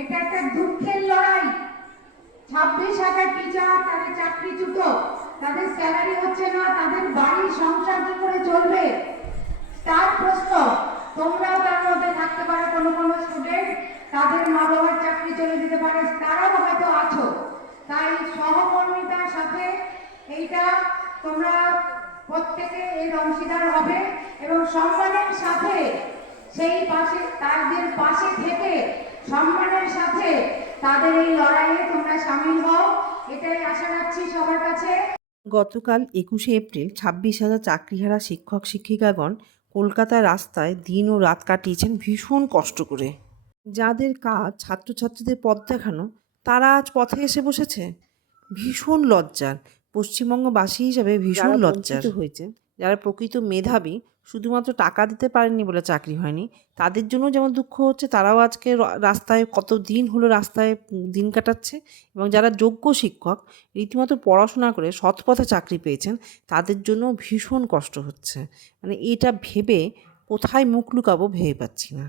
এটা একটা দুঃখের লড়াই। 26,000 টিচার, তাদের চাকরিচ্যুত, তাদের স্যালারি হচ্ছে না, তাদের বাড়ি সংসার কি করে চলবে তার প্রশ্ন। তোমরাও তার মধ্যে থাকতে পারো, কোনো কোনো স্টুডেন্ট তাদের মা বাবার চাকরি চলে যেতে পারে, তারাও হয়তো আছো। তাই সহকর্মিতার সাথে এইটা তোমরা প্রত্যেকে এর অংশীদার হবে এবং সম্মানের সাথে সেই পাশে তাদের পাশে থেকে সম্মানের সাথে তাদের এই লড়াইয়ে তোমরা সামিল হও, এটাই আশা রাখছি সবার কাছে। গতকাল 21শে এপ্রিল 26,000 চাকরিহারা শিক্ষক শিক্ষিকাগণ কলকাতার রাস্তায় দিন ও রাত কাটিয়েছেন ভীষণ কষ্ট করে। যাদের কাজ ছাত্রছাত্রীদের পথ দেখানো, তারা আজ পথে এসে বসেছে। ভীষণ লজ্জার, পশ্চিমবঙ্গবাসী হিসাবে ভীষণ লজ্জার হয়েছে। যারা প্রকৃত মেধাবী, শুধুমাত্র টাকা দিতে পারেননি বলে চাকরি হয়নি, তাদের জন্য যেমন দুঃখ হচ্ছে, তারাও আজকে রাস্তায় কত দিন হলো রাস্তায় দিন কাটাচ্ছে। এবং যারা যোগ্য শিক্ষক, রীতিমতো পড়াশোনা করে সৎ পথে চাকরি পেয়েছেন, তাদের জন্য ভীষণ কষ্ট হচ্ছে। মানে এটা ভেবে কোথায় মুখ লুকাবো ভেবে পাচ্ছি না।